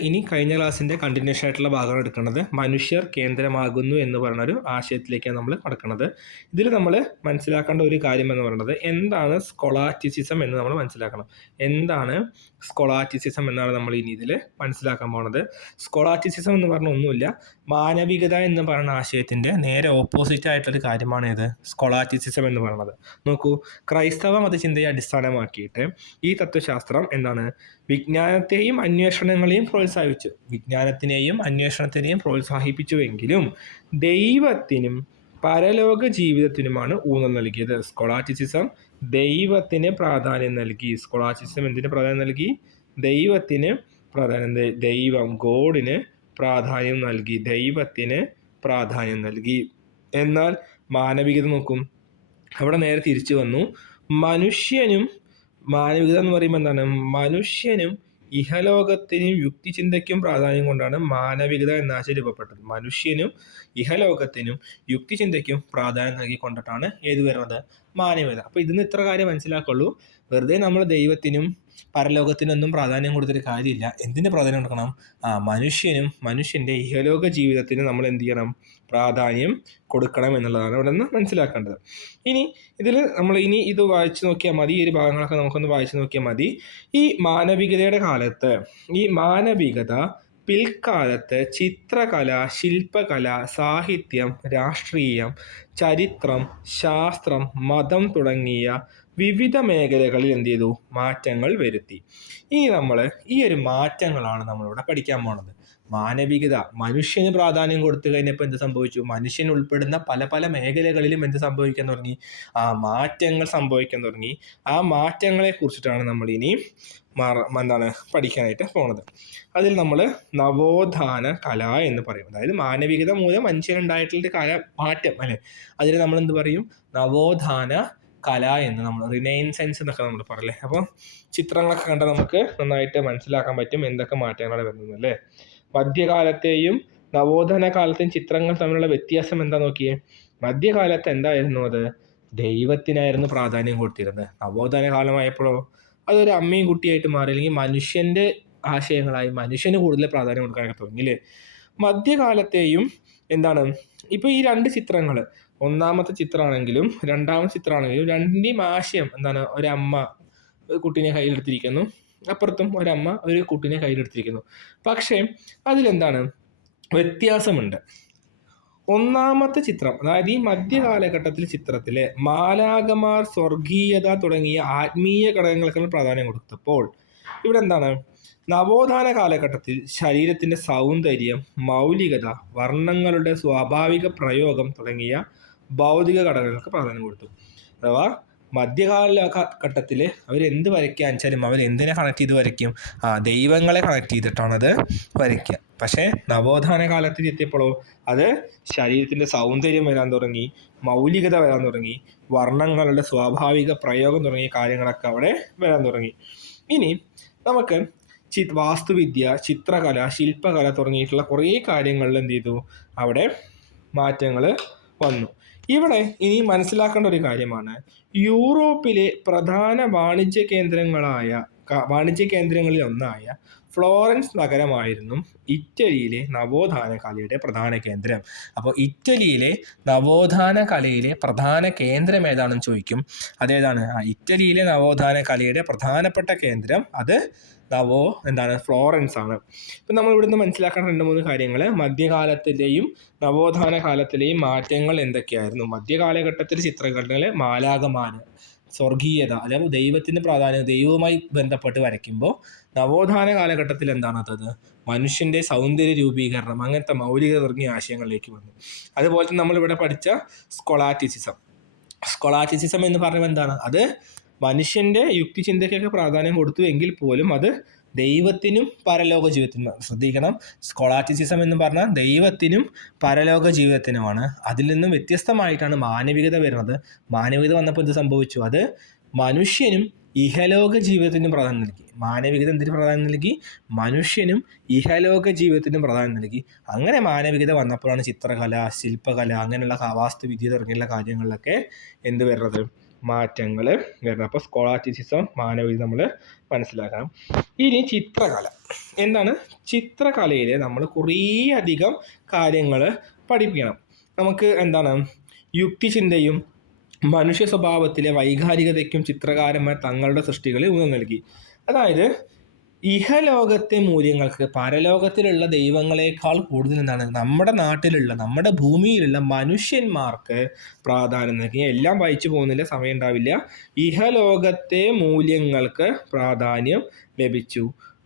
ഇനി കഴിഞ്ഞ ക്ലാസ്സിൻ്റെ കണ്ടിന്യൂഷൻ ആയിട്ടുള്ള ഭാഗമാണ് എടുക്കുന്നത്. മനുഷ്യർ കേന്ദ്രമാകുന്നു എന്ന് പറഞ്ഞൊരു ആശയത്തിലേക്കാണ് നമ്മൾ കടക്കുന്നത്. ഇതിൽ നമ്മൾ മനസ്സിലാക്കേണ്ട ഒരു കാര്യം എന്ന് പറയുന്നത് എന്താണ് സ്കോളാറ്റിസിസം എന്ന് നമ്മൾ മനസ്സിലാക്കണം. എന്താണ് സ്കോളാറ്റിസിസം എന്നാണ് നമ്മൾ ഇനി ഇതിൽ മനസ്സിലാക്കാൻ പോകുന്നത്. സ്കോളാറ്റിസിസം എന്ന് പറഞ്ഞ ഒന്നുമില്ല, മാനവികത എന്ന് പറയുന്ന ആശയത്തിൻ്റെ നേരെ ഓപ്പോസിറ്റ് ആയിട്ടുള്ളൊരു കാര്യമാണ് ഇത് സ്കോളാറ്റിസിസം എന്ന് പറയുന്നത്. നോക്കൂ, ക്രൈസ്തവ മതചിന്തയെ അടിസ്ഥാനമാക്കിയിട്ട് ഈ തത്വശാസ്ത്രം എന്താണ്, വിജ്ഞാനത്തെയും അന്വേഷണങ്ങളെയും പ്രോത്സാഹിപ്പിച്ചു. വിജ്ഞാനത്തിനെയും അന്വേഷണത്തിനെയും പ്രോത്സാഹിപ്പിച്ചുവെങ്കിലും ദൈവത്തിനും പരലോക ജീവിതത്തിനുമാണ് ഊന്നൽ നൽകിയത്. സ്കോളാറ്റിസിസം ദൈവത്തിന് പ്രാധാന്യം നൽകി. സ്കോളാറ്റിസിസം എന്തിന് പ്രാധാന്യം നൽകി? ദൈവത്തിന് പ്രാധാന്യം, ദൈവം ഗോഡിന് പ്രാധാന്യം നൽകി, ദൈവത്തിന് പ്രാധാന്യം നൽകി. എന്നാൽ മാനവികത നോക്കും, അവിടെ നേരെ തിരിച്ചു വന്നു. മനുഷ്യനും, മാനവികത എന്ന് പറയുമ്പോൾ എന്താണ്, മനുഷ്യനും ഇഹലോകത്തിനും യുക്തിചിന്തയ്ക്കും പ്രാധാന്യം കൊണ്ടാണ് മാനവികത എന്ന ആശയം രൂപപ്പെട്ടത്. മനുഷ്യനും ഇഹലോകത്തിനും യുക്തിചിന്തയ്ക്കും പ്രാധാന്യം നൽകിക്കൊണ്ടിട്ടാണ് ഏത് വരുന്നത്, മാനവികത. അപ്പോൾ ഇതിന് ഇത്ര കാര്യം മനസ്സിലാക്കുള്ളൂ. വെറുതെ നമ്മൾ ദൈവത്തിനും പരലോകത്തിനൊന്നും പ്രാധാന്യം കൊടുത്തൊരു കാര്യമില്ല. എന്തിന് പ്രാധാന്യം കൊടുക്കണം? മനുഷ്യൻ്റെ ഇഹലോക ജീവിതത്തിന് നമ്മൾ എന്ത് ചെയ്യണം, പ്രാധാന്യം കൊടുക്കണം എന്നുള്ളതാണ് ഇവിടെ നിന്ന് മനസ്സിലാക്കേണ്ടത്. ഇനി ഇതിൽ നമ്മൾ ഇത് വായിച്ചു നോക്കിയാൽ മതി, ഈ ഒരു ഭാഗങ്ങളൊക്കെ നമുക്കൊന്ന് വായിച്ചു നോക്കിയാൽ മതി. ഈ മാനവികതയുടെ കാലത്ത്, ഈ മാനവികത പിൽക്കാലത്ത് ചിത്രകല, ശില്പകല, സാഹിത്യം, രാഷ്ട്രീയം, ചരിത്രം, ശാസ്ത്രം, മതം തുടങ്ങിയ വിവിധ മേഖലകളിൽ എന്ത് ചെയ്തു, മാറ്റങ്ങൾ വരുത്തി. ഇനി നമ്മൾ ഈ ഒരു മാറ്റങ്ങളാണ് നമ്മളിവിടെ പഠിക്കാൻ പോണത്. മാനവികത മനുഷ്യന് പ്രാധാന്യം കൊടുത്തു കഴിഞ്ഞപ്പോൾ എന്ത് സംഭവിച്ചു? മനുഷ്യൻ ഉൾപ്പെടുന്ന പല പല മേഖലകളിലും എന്ത് സംഭവിക്കാൻ തുടങ്ങി? മാറ്റങ്ങൾ സംഭവിക്കാൻ തുടങ്ങി. ആ മാറ്റങ്ങളെ കുറിച്ചിട്ടാണ് നമ്മൾ ഇനി പഠിക്കാനായിട്ട് പോണത്. അതിൽ നമ്മൾ നവോത്ഥാന കല എന്ന് പറയും. അതായത് മാനവികത മൂലം മനുഷ്യനുണ്ടായിട്ടുള്ള മാറ്റം അല്ലെ, അതിൽ നമ്മൾ എന്ത് പറയും? നവോത്ഥാന കല എന്ന്, നമ്മൾ റിനൈൻസൻസ് എന്നൊക്കെ നമ്മൾ പറയല്ലേ. അപ്പോൾ ചിത്രങ്ങളൊക്കെ കണ്ടാൽ നമുക്ക് നന്നായിട്ട് മനസ്സിലാക്കാൻ പറ്റും എന്തൊക്കെ മാറ്റങ്ങളാണ് വരുന്നത് അല്ലേ. മധ്യകാലത്തെയും നവോത്ഥാന കാലത്തെയും ചിത്രങ്ങൾ തമ്മിലുള്ള വ്യത്യാസം എന്താ നോക്കിയേ. മധ്യകാലത്ത് എന്തായിരുന്നു, അത് ദൈവത്തിനായിരുന്നു പ്രാധാന്യം കൊടുത്തിരുന്നത്. നവോത്ഥാന കാലമായപ്പോഴോ അതൊരു അമ്മയും കുട്ടിയായിട്ട് മാറി, അല്ലെങ്കിൽ മനുഷ്യൻ്റെ ആശയങ്ങളായി മനുഷ്യന് കൂടുതൽ പ്രാധാന്യം കൊടുക്കാനൊക്കെ തുടങ്ങിയില്ലേ. മധ്യകാലത്തെയും എന്താണ്, ഇപ്പോൾ ഈ രണ്ട് ചിത്രങ്ങൾ, ഒന്നാമത്തെ ചിത്രമാണെങ്കിലും രണ്ടാമത്തെ ചിത്രമാണെങ്കിലും രണ്ടിൻ്റെയും ആശയം എന്താണ്, ഒരമ്മ കുട്ടീനെ കയ്യിലെടുത്തിരിക്കുന്നു, അപ്പുറത്തും ഒരമ്മ ഒരു കുട്ടീനെ കയ്യിലെടുത്തിരിക്കുന്നു. പക്ഷേ അതിലെന്താണ് വ്യത്യാസമുണ്ട്. ഒന്നാമത്തെ ചിത്രം, അതായത് ഈ മധ്യകാലഘട്ടത്തിൽ ചിത്രത്തിലെ മാലാഖമാർ, സ്വർഗീയത തുടങ്ങിയ ആത്മീയ ഘടകങ്ങൾക്കാണ് പ്രാധാന്യം കൊടുത്തപ്പോൾ ഇവിടെ എന്താണ്, നവോത്ഥാന കാലഘട്ടത്തിൽ ശരീരത്തിൻ്റെ സൗന്ദര്യം, മൗലികത, വർണ്ണങ്ങളുടെ സ്വാഭാവിക പ്രയോഗം തുടങ്ങിയ ഭൗതിക ഘടകങ്ങൾക്ക് പ്രാധാന്യം കൊടുത്തു. അഥവാ മധ്യകാലഘട്ടത്തിൽ അവരെന്ത് വരയ്ക്കുക വെച്ചാലും അവരെന്തിനെ കണക്ട് ചെയ്ത് വരയ്ക്കും? ദൈവങ്ങളെ കണക്ട് ചെയ്തിട്ടാണത് വരയ്ക്കുക. പക്ഷേ നവോത്ഥാന കാലത്തിൽ എത്തിയപ്പോഴോ അത് ശരീരത്തിൻ്റെ സൗന്ദര്യം വരാൻ തുടങ്ങി, മൗലികത വരാൻ തുടങ്ങി, വർണ്ണങ്ങളുടെ സ്വാഭാവിക പ്രയോഗം തുടങ്ങിയ കാര്യങ്ങളൊക്കെ അവിടെ വരാൻ തുടങ്ങി. ഇനി നമുക്ക് വാസ്തുവിദ്യ, ചിത്രകല, ശില്പകല തുടങ്ങിയിട്ടുള്ള കുറേ കാര്യങ്ങളിൽ എന്ത് ചെയ്തു, അവിടെ മാറ്റങ്ങൾ വന്നു. ഇവിടെ ഇനി മനസ്സിലാക്കേണ്ട ഒരു കാര്യമാണ്, യൂറോപ്പിലെ പ്രധാന വാണിജ്യ കേന്ദ്രങ്ങളിൽ ഒന്നായ ഫ്ലോറൻസ് നഗരമായിരുന്നു ഇറ്റലിയിലെ നവോത്ഥാന കലയുടെ പ്രധാന കേന്ദ്രം. അപ്പോൾ ഇറ്റലിയിലെ നവോത്ഥാന കലയിലെ പ്രധാന കേന്ദ്രം ഏതാണെന്ന് ചോദിക്കും. അതേതാണ്? ഇറ്റലിയിലെ നവോത്ഥാന കലയുടെ പ്രധാനപ്പെട്ട കേന്ദ്രം അത് ഫ്ലോറൻസ് ആണ്. ഇപ്പം നമ്മൾ ഇവിടുന്ന് മനസ്സിലാക്കേണ്ട 2-3 കാര്യങ്ങൾ. മധ്യകാലത്തിലെയും നവോത്ഥാന കാലത്തിലെയും മാറ്റങ്ങൾ എന്തൊക്കെയായിരുന്നു? മധ്യകാലഘട്ടത്തിൽ ചിത്രങ്ങളിൽ മാലാഖമാർ, സ്വർഗീയത, അല്ലെങ്കിൽ ദൈവത്തിൻ്റെ പ്രാധാന്യം, ദൈവവുമായി ബന്ധപ്പെട്ട് വരയ്ക്കുമ്പോൾ നവോത്ഥാന കാലഘട്ടത്തിൽ എന്താണത്, മനുഷ്യൻ്റെ സൗന്ദര്യ രൂപീകരണം, അങ്ങനത്തെ മൗലിക തുടങ്ങിയ ആശയങ്ങളിലേക്ക് വന്നു. അതുപോലെ തന്നെ നമ്മളിവിടെ പഠിച്ച സ്കോളാറ്റിസിസം എന്ന് പറയുമ്പോൾ എന്താണ്, അത് മനുഷ്യൻ്റെ യുക്തിചിന്തയ്ക്കൊക്കെ പ്രാധാന്യം കൊടുത്തു എങ്കിൽ പോലും അത് ദൈവത്തിനും പരലോക ജീവിതത്തിനും, ശ്രദ്ധിക്കണം, സ്കോളാറ്റിസിസം എന്ന് പറഞ്ഞാൽ ദൈവത്തിനും പരലോക ജീവിതത്തിനുമാണ്. അതിൽ നിന്നും വ്യത്യസ്തമായിട്ടാണ് മാനവികത വരുന്നത്. മാനവികത വന്നപ്പോൾ എന്ത് സംഭവിച്ചു? അത് മനുഷ്യനും ഇഹലോക ജീവിതത്തിനും പ്രാധാന്യം നൽകി. മാനവികത എന്തിനു പ്രാധാന്യം നൽകി? മനുഷ്യനും ഇഹലോക ജീവിതത്തിനും പ്രാധാന്യം നൽകി. അങ്ങനെ മാനവികത വന്നപ്പോഴാണ് ചിത്രകല, ശില്പകല, അങ്ങനെയുള്ള വാസ്തുവിദ്യ തുടങ്ങിയുള്ള കാര്യങ്ങളിലൊക്കെ എന്ത് വരുന്നത്, മാറ്റങ്ങൾ വരുന്നത്. അപ്പോൾ സ്കോളാസ്റ്റിസിസം മാനവികത നമ്മൾ മനസ്സിലാക്കണം. ഇനി ചിത്രകല എന്താണ്? ചിത്രകലയിൽ നമ്മൾ കുറേ അധികം കാര്യങ്ങൾ പഠിപ്പിക്കണം. നമുക്ക് എന്താണ് യുക്തിചിന്തയും മനുഷ്യ സ്വഭാവത്തിലെ വൈകാരികതയ്ക്കും ചിത്രകാരന്മാർ തങ്ങളുടെ സൃഷ്ടികളിൽ ഊന്നൽ നൽകി. അതായത് ഇഹലോകത്തെ മൂല്യങ്ങൾക്ക് പരലോകത്തിലുള്ള ദൈവങ്ങളെക്കാൾ കൂടുതൽ എന്താണ് നമ്മുടെ നാട്ടിലുള്ള നമ്മുടെ ഭൂമിയിലുള്ള മനുഷ്യന്മാർക്ക് പ്രാധാന്യം നൽകി. എല്ലാം വായിച്ചു പോകുന്നില്ല, സമയം ഉണ്ടാവില്ല. ഇഹലോകത്തെ മൂല്യങ്ങൾക്ക് പ്രാധാന്യം ലഭിച്ചു.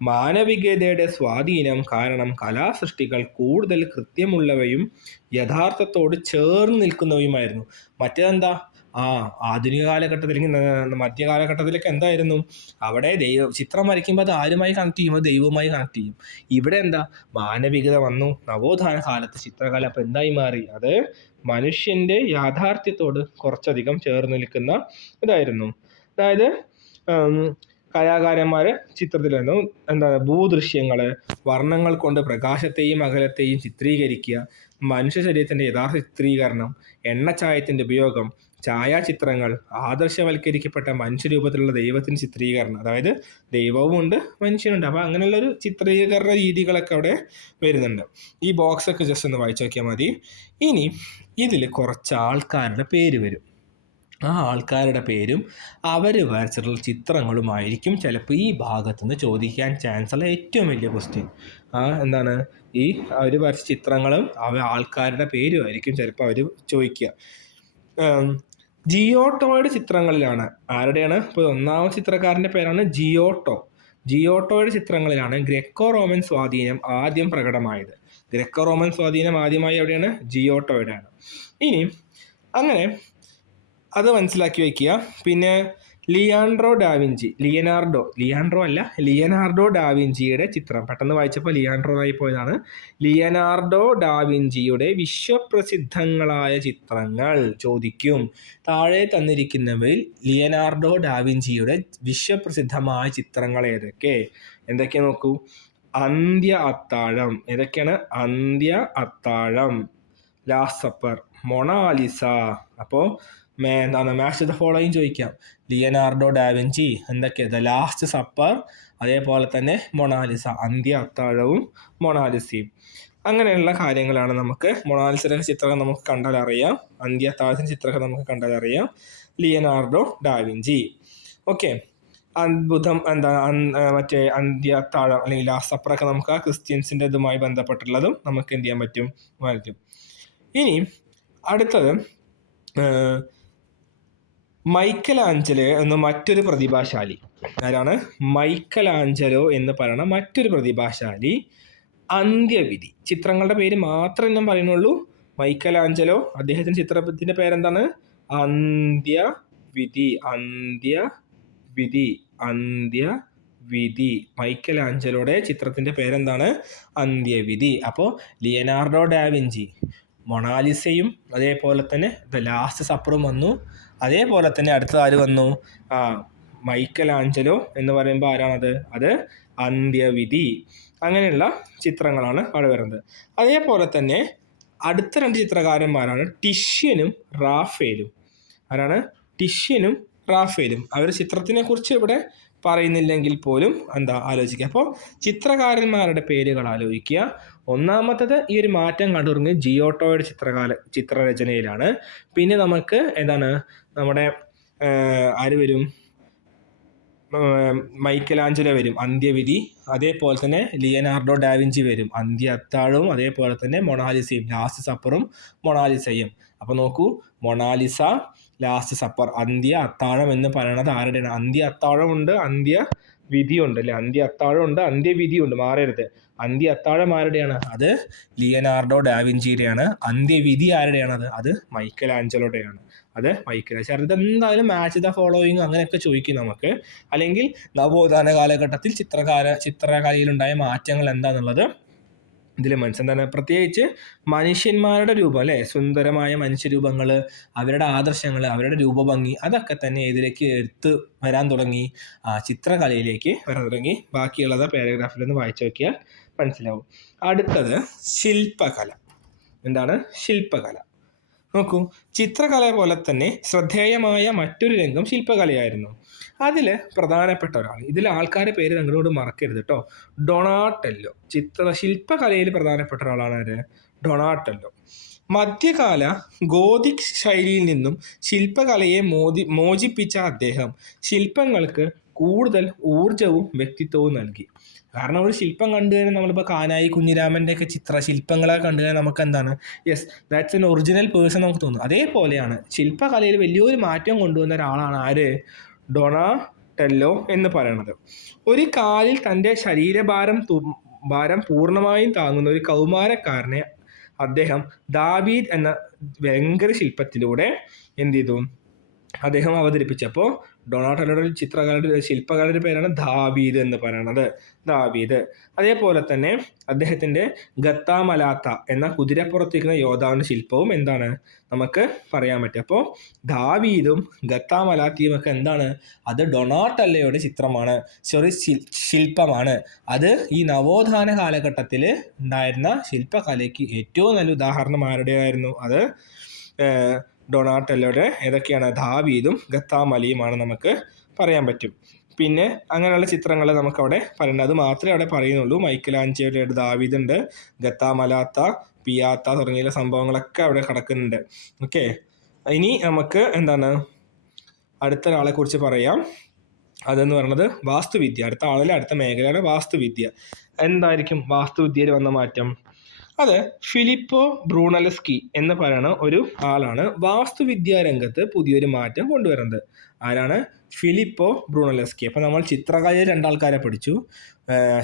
മാനവികതയുടെ സ്വാധീനം കാരണം കലാസൃഷ്ടികൾ കൂടുതൽ കൃത്യമുള്ളവയും യഥാർത്ഥത്തോട് ചേർന്ന് നിൽക്കുന്നവയുമായിരുന്നു. മറ്റേതെന്താ? ആധുനിക കാലഘട്ടത്തിൽ അല്ലെങ്കിൽ മധ്യകാലഘട്ടത്തിലൊക്കെ എന്തായിരുന്നു? അവിടെ ചിത്രം വരയ്ക്കുമ്പോൾ അത് ആരുമായി കണക്ട് ചെയ്യും? അത് ദൈവവുമായി കണക്ട് ചെയ്യും. ഇവിടെ എന്താ? മാനവികത വന്നു. നവോത്ഥാന കാലത്ത് ചിത്രകല അപ്പം എന്തായി മാറി? അത് മനുഷ്യൻ്റെ യാഥാർത്ഥ്യത്തോട് കുറച്ചധികം ചേർന്ന് നിൽക്കുന്ന ഇതായിരുന്നു. അതായത് കലാകാരന്മാർ ചിത്രത്തിലായിരുന്നു എന്താണ് ഭൂദൃശ്യങ്ങൾ, വർണ്ണങ്ങൾ കൊണ്ട് പ്രകാശത്തെയും അകലത്തെയും ചിത്രീകരിക്കുക, മനുഷ്യ ശരീരത്തിൻ്റെ യഥാർത്ഥ ചിത്രീകരണം, എണ്ണച്ചായത്തിൻ്റെ ഉപയോഗം, ഛായാചിത്രങ്ങൾ, ആദർശവൽക്കരിക്കപ്പെട്ട മനുഷ്യരൂപത്തിലുള്ള ദൈവത്തിൻ്റെ ചിത്രീകരണം. അതായത് ദൈവവും ഉണ്ട് മനുഷ്യനുണ്ട്. അപ്പോൾ അങ്ങനെയുള്ളൊരു ചിത്രീകരണ രീതികളൊക്കെ അവിടെ വരുന്നുണ്ട്. ഈ ബോക്സൊക്കെ ജസ്റ്റ് ഒന്ന് വായിച്ചു നോക്കിയാൽ മതി. ഇനി ഇതിൽ കുറച്ച് ആൾക്കാരുടെ പേര് വരും. ആ ആൾക്കാരുടെ പേരും അവർ വരച്ചിട്ടുള്ള ചിത്രങ്ങളുമായിരിക്കും ചിലപ്പോൾ ഈ ഭാഗത്തുനിന്ന് ചോദിക്കാൻ ചാൻസ് ഉള്ള ഏറ്റവും വലിയ ക്വസ്റ്റ്യൻ. എന്താണ് ഈ അവർ വരച്ച ചിത്രങ്ങളും ആൾക്കാരുടെ പേരുമായിരിക്കും ചിലപ്പോൾ അവർ ചോദിക്കുക. ജിയോട്ടോയുടെ ചിത്രങ്ങളിലാണ്. ആരുടെയാണ്? ഇപ്പോൾ ഒന്നാമത്തെ ചിത്രകാരൻ്റെ പേരാണ് ജിയോട്ടോ. ജിയോട്ടോയുടെ ചിത്രങ്ങളിലാണ് ഗ്രെക്കോ റോമൻ സ്വാധീനം ആദ്യം പ്രകടമായത്. ഗ്രെക്കോ റോമൻ സ്വാധീനം ആദ്യമായി എവിടെയാണ്? ജിയോട്ടോയുടെയാണ്. ഇനി അങ്ങനെ അത് മനസ്സിലാക്കി വയ്ക്കുക. പിന്നെ ലിയനാർഡോ ഡാവിഞ്ചിയുടെ ചിത്രം പെട്ടെന്ന് വായിച്ചപ്പോൾ ലിയാൻഡ്രോ ആയി പോയതാണ്. ലിയനാർഡോ ഡാവിഞ്ചിയുടെ വിശ്വപ്രസിദ്ധങ്ങളായ ചിത്രങ്ങൾ ചോദിക്കും. താഴെ തന്നിരിക്കുന്നവയിൽ ലിയനാർഡോ ഡാവിഞ്ചിയുടെ വിശ്വപ്രസിദ്ധമായ ചിത്രങ്ങൾ എന്തൊക്കെ നോക്കൂ. അന്ത്യ അത്താഴം. ഏതൊക്കെയാണ്? അന്ത്യ അത്താഴം, ലാസ്റ്റ് സപ്പർ, മൊണാലിസ. അപ്പോൾ മാച്ച് ദ ഫോളോയിങ് ചോദിക്കാം. ലിയനാർഡോ ഡാവിഞ്ചി എന്തൊക്കെ? ദ ലാസ്റ്റ് സപ്പർ, അതേപോലെ തന്നെ മൊണാലിസ, അന്ത്യ അത്താഴവും മൊണാലിസയും. അങ്ങനെയുള്ള കാര്യങ്ങളാണ് നമുക്ക് മൊണാലിസയുടെ ചിത്രം നമുക്ക് കണ്ടാൽ അറിയാം. അന്ത്യ അത്താഴത്തിൻ്റെ ചിത്രമൊക്കെ നമുക്ക് കണ്ടാൽ അറിയാം. Leonardo da Vinci. ഓക്കെ. അത്ഭുതം മറ്റേ അന്ത്യ അത്താഴം അല്ലെങ്കിൽ ലാസ്റ്റ് സപ്പറൊക്കെ നമുക്ക് ക്രിസ്ത്യൻസിൻ്റെ ഇതുമായി ബന്ധപ്പെട്ടുള്ളതും നമുക്ക് എന്ത് ചെയ്യാൻ പറ്റും. ഇനി അടുത്തത് മൈക്കലാഞ്ചലോ എന്ന മറ്റൊരു പ്രതിഭാശാലി. ആരാണ്? മൈക്കലാഞ്ചലോ എന്ന് പറയുന്ന മറ്റൊരു പ്രതിഭാശാലി. അന്ത്യവിധി. ചിത്രങ്ങളുടെ പേര് മാത്രമേ ഞാൻ പറയുന്നുള്ളൂ. മൈക്കലാഞ്ചലോ, അദ്ദേഹത്തിൻ്റെ ചിത്രത്തിൻ്റെ പേരെന്താണ്? അന്ത്യവിധി. മൈക്കലാഞ്ചലോയുടെ ചിത്രത്തിൻ്റെ പേരെന്താണ്? അന്ത്യവിധി. അപ്പോൾ ലിയനാർഡോ ഡാവിഞ്ചി മൊണാലിസയും അതേപോലെ തന്നെ ദ ലാസ്റ്റ് സപ്പറും വന്നു. അതേപോലെ തന്നെ അടുത്ത ആര് വന്നു? മൈക്കലാഞ്ചലോ എന്ന് പറയുമ്പോൾ ആരാണത്? അത് അന്ത്യവിധി. അങ്ങനെയുള്ള ചിത്രങ്ങളാണ് അവിടെ വരുന്നത്. അതേപോലെ തന്നെ അടുത്ത രണ്ട് ചിത്രകാരന്മാരാണ് ടിഷ്യനും റാഫേലും. ആരാണ്? ടിഷ്യനും റാഫേലും. അവരുടെ ചിത്രത്തിനെ കുറിച്ച് ഇവിടെ പറയുന്നില്ലെങ്കിൽ പോലും ആലോചിക്കുക. അപ്പോൾ ചിത്രകാരന്മാരുടെ പേരുകൾ ആലോചിക്കുക. ഒന്നാമത്തത് ഈ ഒരു മാറ്റം കണ്ടുവരുന്നത് ജിയോട്ടോയുടെ ചിത്രരചനയിലാണ്. പിന്നെ നമുക്ക് നമ്മുടെ ആര് വരും? മൈക്കലാഞ്ചലോ വരും, അന്ത്യവിധി. അതേപോലെ തന്നെ ലിയനാർഡോ ഡാവിഞ്ചി വരും, അന്ത്യ അത്താഴവും. അതേപോലെ തന്നെ മൊണാലിസയും, ലാസ്റ്റ് സപ്പറും മൊണാലിസയും. അപ്പോൾ നോക്കൂ, മൊണാലിസ, ലാസ്റ്റ് സപ്പർ, അന്ത്യ അത്താഴം എന്ന് പറയുന്നത് ആരുടെയാണ്? അന്ത്യ അത്താഴമുണ്ട്, അന്ത്യവിധിയുണ്ട് അല്ലേ? അന്ത്യ അത്താഴമുണ്ട്, അന്ത്യവിധിയുണ്ട്, മാറരുത്. അന്ത്യ അത്താഴം ആരുടെയാണ്? അത് ലിയനാർഡോ ഡാവിഞ്ചിയുടെയാണ്. അന്ത്യവിധി ആരുടെയാണത്? അത് മൈക്കലാഞ്ചലോയുടെയാണ്. ഇതെന്തായാലും മാച്ച് ദ ഫോളോയിങ് അങ്ങനെയൊക്കെ ചോദിക്കും നമുക്ക്. അല്ലെങ്കിൽ നവോത്ഥാന കാലഘട്ടത്തിൽ ചിത്രകലയിലുണ്ടായ മാറ്റങ്ങൾ എന്താണെന്നുള്ളത് ഇതിൽ മനസ്സിലാണ്. പ്രത്യേകിച്ച് മനുഷ്യന്മാരുടെ രൂപം അല്ലേ, സുന്ദരമായ മനുഷ്യരൂപങ്ങൾ, അവരുടെ ആദർശങ്ങൾ, അവരുടെ രൂപഭംഗി, അതൊക്കെ തന്നെ ഇതിലേക്ക് എടുത്ത് വരാൻ തുടങ്ങി, ചിത്രകലയിലേക്ക് വരാൻ തുടങ്ങി. ബാക്കിയുള്ളത് പാരഗ്രാഫിൽ ഒന്ന് വായിച്ചു നോക്കിയാൽ മനസ്സിലാവും. അടുത്തത് ശില്പകല. എന്താണ് ശില്പകല? നോക്കൂ, ചിത്രകല പോലെ തന്നെ ശ്രദ്ധേയമായ മറ്റൊരു രംഗം ശില്പകലയായിരുന്നു. അതിൽ പ്രധാനപ്പെട്ട ഒരാൾ, ഇതിൽ ആൾക്കാരുടെ പേര് നിങ്ങളോട് മറക്കരുത് കേട്ടോ. ഡൊണാട്ടെല്ലോ. ശില്പകലയിൽ പ്രധാനപ്പെട്ട ഒരാളാണ് ആര്? ഡൊണാട്ടെല്ലോ. മധ്യകാല ഗോതിക് ശൈലിയിൽ നിന്നും ശില്പകലയെ മോചിപ്പിച്ച അദ്ദേഹം ശില്പങ്ങൾക്ക് കൂടുതൽ ഊർജവും വ്യക്തിത്വവും നൽകി. കാരണം ഒരു ശില്പം കണ്ടു കഴിഞ്ഞാൽ നമ്മളിപ്പോൾ കാനായി കുഞ്ഞിരാമൻ്റെ ഒക്കെ ശില്പങ്ങളെ കണ്ടു കഴിഞ്ഞാൽ നമുക്ക് എന്താണ്, yes that's an original person നമുക്ക് തോന്നും. അതേപോലെയാണ് ശില്പകലയിൽ വലിയൊരു മാറ്റം കൊണ്ടുവന്ന ഒരാളാണ് ആര്? ഡൊണാട്ടെല്ലോ എന്ന് പറയുന്നത്. ഒരു കാലിൽ തൻ്റെ ഭാരം പൂർണ്ണമായും താങ്ങുന്ന ഒരു കൗമാരക്കാരനെ അദ്ദേഹം ദാവീദ് എന്ന ഭയങ്കര ശില്പത്തിലൂടെ എന്ത് ചെയ്തു? അദ്ദേഹം അവതരിപ്പിച്ചപ്പോൾ ഡൊണാട്ടെല്ലോയുടെ ശില്പകലയുടെ പേരാണ് ദാവീദ് എന്ന് പറയുന്നത്. ദാവീദ്. അതേപോലെ തന്നെ അദ്ദേഹത്തിൻ്റെ ഗത്താമലാത്ത എന്ന കുതിരപ്പുറത്തിരിക്കുന്ന യോദ്ധാവിൻ്റെ ശില്പവും എന്താണ് നമുക്ക് പറയാൻ പറ്റും. അപ്പോൾ ദാവീദും ഗത്താമലാത്തിയും ഒക്കെ എന്താണ്? അത് ഡൊണാട്ടെല്ലോയുടെ ചിത്രമാണ്, ശില്പമാണ്. അത് ഈ നവോത്ഥാന കാലഘട്ടത്തിൽ ഉണ്ടായിരുന്ന ശില്പകലയ്ക്ക് ഏറ്റവും നല്ല ഉദാഹരണം ആരുടെയായിരുന്നു? അത് ഡൊണാട്ടെല്ലോയുടെ ഏതൊക്കെയാണ്? ദാവീദും ഗത്താമലയുമാണ് നമുക്ക് പറയാൻ പറ്റും. പിന്നെ അങ്ങനെയുള്ള ചിത്രങ്ങൾ നമുക്കവിടെ പറയുന്നത്, അത് മാത്രമേ അവിടെ പറയുന്നുള്ളൂ. മൈക്കലാഞ്ചലോയുടെ ദാവീദ് ഉണ്ട്, ഗത്താമലാത്ത, പിയാത്ത തുടങ്ങിയ സംഭവങ്ങളൊക്കെ അവിടെ കിടക്കുന്നുണ്ട്. ഓക്കെ, ഇനി നമുക്ക് എന്താണ് അടുത്ത ഒരാളെ കുറിച്ച് പറയാം. അതെന്ന് പറയുന്നത് വാസ്തുവിദ്യ. അടുത്ത മേഖലയാണ് വാസ്തുവിദ്യ. എന്തായിരിക്കും വാസ്തുവിദ്യയിൽ വന്ന മാറ്റം? അത് ഫിലിപ്പോ ബ്രൂണലസ്കി എന്ന് പറയുന്ന ഒരു ആളാണ് വാസ്തുവിദ്യാ രംഗത്ത് പുതിയൊരു മാറ്റം കൊണ്ടുവരുന്നത്. ആരാണ്? ഫിലിപ്പോ ബ്രൂണലസ്കി. അപ്പോൾ നമ്മൾ ചിത്രകലയിൽ രണ്ടാൾക്കാരെ പഠിച്ചു,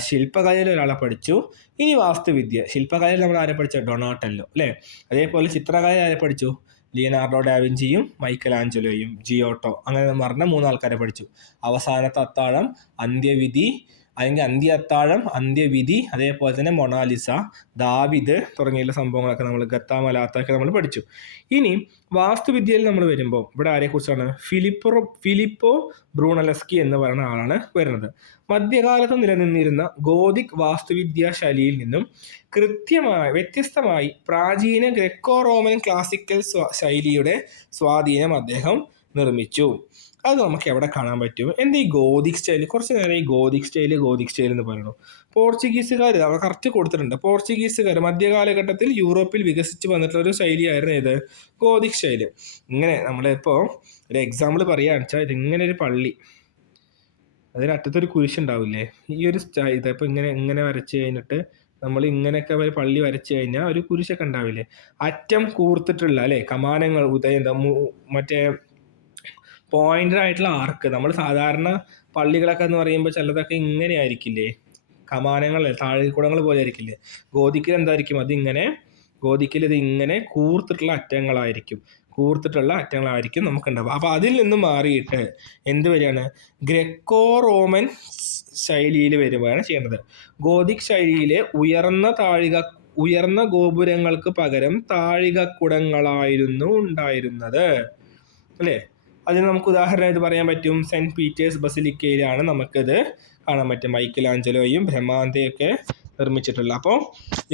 ശില്പകലയിൽ ഒരാളെ പഠിച്ചു, ഇനി വാസ്തുവിദ്യ. ശില്പകലയിൽ നമ്മൾ ആരെ പഠിച്ച? ഡൊണാട്ടെല്ലോ അല്ലേ. അതേപോലെ ചിത്രകലയിൽ ആരെ പഠിച്ചു? ലിയനാർഡോ ഡാവിഞ്ചിയും മൈക്കലാഞ്ചലോയും ജിയോട്ടോ, അങ്ങനെ പറഞ്ഞ 3 ആൾക്കാരെ പഠിച്ചു. അവസാനത്തെ അത്താഴം, അന്ത്യവിധി അല്ലെങ്കിൽ അന്ത്യ-അത്താഴം, അന്ത്യവിധി, അതേപോലെ തന്നെ മൊണാലിസ, ദാവീദ് തുടങ്ങിയുള്ള സംഭവങ്ങളൊക്കെ നമ്മൾ ഗത്താമലാത്തൊക്കെ നമ്മൾ പഠിച്ചു. ഇനി വാസ്തുവിദ്യയിൽ നമ്മൾ വരുമ്പോൾ ഇവിടെ ആരെക്കുറിച്ചാണ്? ഫിലിപ്പോ ബ്രൂണലസ്കി എന്ന് പറയുന്ന ആളാണ് വരുന്നത്. മധ്യകാലത്ത് നിലനിന്നിരുന്ന ഗോതിക് വാസ്തുവിദ്യാ ശൈലിയിൽ നിന്നും വ്യത്യസ്തമായി പ്രാചീന ഗ്രെക്കോ റോമൻ ക്ലാസിക്കൽ ശൈലിയുടെ സ്വാധീനം അദ്ദേഹം നിർമ്മിച്ചു. അത് നമുക്ക് എവിടെ കാണാൻ പറ്റും? എന്താ ഈ ഗോതിക് സ്റ്റൈൽ? കുറച്ച് നേരം ഈ ഗോതിക് സ്റ്റൈൽ എന്ന് പറയുന്നു. പോർച്ചുഗീസുകാർ അവർ കറക്റ്റ് കൊടുത്തിട്ടുണ്ട്. പോർച്ചുഗീസുകാർ മധ്യകാലഘട്ടത്തിൽ യൂറോപ്പിൽ വികസിച്ച് വന്നിട്ടുള്ള ഒരു ശൈലിയായിരുന്നു ഏത്? Gothic style. ഇങ്ങനെ നമ്മളിപ്പോൾ ഒരു എക്സാമ്പിൾ പറയുകയാണെന്ന് വെച്ചാൽ, ഇതിങ്ങനെ ഒരു പള്ളി, അതിനറ്റത്തൊരു കുരിശുണ്ടാവില്ലേ? ഈ ഒരു ഇതിപ്പോൾ ഇങ്ങനെ വരച്ച് കഴിഞ്ഞിട്ട് നമ്മൾ ഇങ്ങനെയൊക്കെ ഒരു പള്ളി വരച്ച് കഴിഞ്ഞാൽ ഒരു കുരിശൊക്കെ ഉണ്ടാവില്ലേ? അറ്റം കൂർത്തിട്ടുള്ള അല്ലേ കമാനങ്ങൾ, മറ്റേ പോയിന്റഡ് ആയിട്ടുള്ള ആർക്ക്. നമ്മൾ സാധാരണ പള്ളികളൊക്കെ എന്ന് പറയുമ്പോൾ ചിലതൊക്കെ ഇങ്ങനെ ആയിരിക്കില്ലേ? കമാനങ്ങൾ, താഴിൽക്കുടങ്ങൾ പോലെ ആയിരിക്കില്ലേ? ഗോതിക്കിൽ എന്തായിരിക്കും? ഗോതിക്കിൽ ഇത് ഇങ്ങനെ കൂർത്തിട്ടുള്ള അറ്റങ്ങളായിരിക്കും നമുക്കുണ്ടാവുക. അപ്പോൾ അതിൽ നിന്ന് മാറിയിട്ട് എന്ത് വരികയാണ്? ഗ്രെക്കോ റോമൻ ശൈലിയിൽ വരികയാണ് ചെയ്യുന്നത്. ഗോതിക് ശൈലിയിലെ ഉയർന്ന ഗോപുരങ്ങൾക്ക് പകരം താഴികക്കുടങ്ങളായിരുന്നു ഉണ്ടായിരുന്നത് അല്ലേ. അതിന് നമുക്ക് ഉദാഹരണമായിട്ട് പറയാൻ പറ്റും, സെൻറ്റ് പീറ്റേഴ്സ് ബസിലിക്കയിലാണ് നമുക്കിത് കാണാൻ പറ്റും. മൈക്കലാഞ്ചലോയും ബ്രഹ്മാന്തയൊക്കെ നിർമ്മിച്ചിട്ടുള്ള. അപ്പോൾ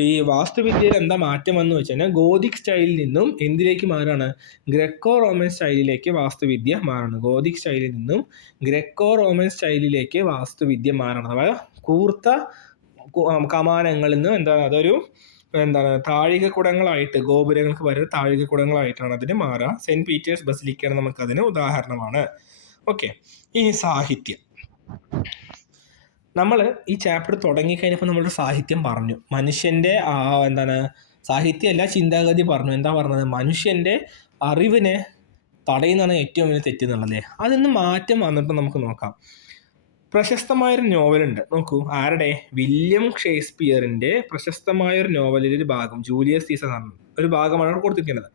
ഈ വാസ്തുവിദ്യയിൽ എന്താ മാറ്റം എന്ന് വെച്ച് കഴിഞ്ഞാൽ ഗോതിക് സ്റ്റൈലിൽ നിന്നും എന്തിലേക്ക് മാറാണ്? ഗ്രക്കോ റോമൻ സ്റ്റൈലിലേക്ക് വാസ്തുവിദ്യ മാറണം. ഗോതിക് സ്റ്റൈലിൽ നിന്നും ഗ്രക്കോ റോമൻ സ്റ്റൈലിലേക്ക് വാസ്തുവിദ്യ മാറണം. അതായത് കൂർത്ത കമാനങ്ങളിൽ നിന്ന് അതൊരു താഴികക്കുടങ്ങളായിട്ട്, ഗോപുരങ്ങൾക്ക് പകരം താഴികക്കുടങ്ങളായിട്ടാണ് അതിന് മാറുക. സെൻറ്റ് പീറ്റേഴ്സ് ബസിലിക്കയാണ് നമുക്കതിന് ഉദാഹരണമാണ്. ഓക്കെ, ഇനി സാഹിത്യം. നമ്മൾ ഈ ചാപ്റ്റർ തുടങ്ങിക്കഴിഞ്ഞപ്പോൾ നമ്മളൊരു സാഹിത്യം പറഞ്ഞു. മനുഷ്യൻ്റെ സാഹിത്യമല്ല, ചിന്താഗതി പറഞ്ഞു. എന്താ പറഞ്ഞത്? മനുഷ്യൻ്റെ അറിവിനെ തടയുന്നതാണ് ഏറ്റവും വലിയ തെറ്റെന്നുള്ളതല്ലേ. അതിന്ന് മാറ്റം വന്നിട്ട് നമുക്ക് നോക്കാം. പ്രശസ്തമായൊരു നോവലുണ്ട്, നോക്കൂ. ആരുടെ? വില്യം ഷേക്സ്പിയറിൻ്റെ പ്രശസ്തമായൊരു നോവലിലൊരു ഭാഗം, ജൂലിയസ് സീസർ ഒരു ഭാഗമാണ് കൊടുത്തിരിക്കുന്നത്.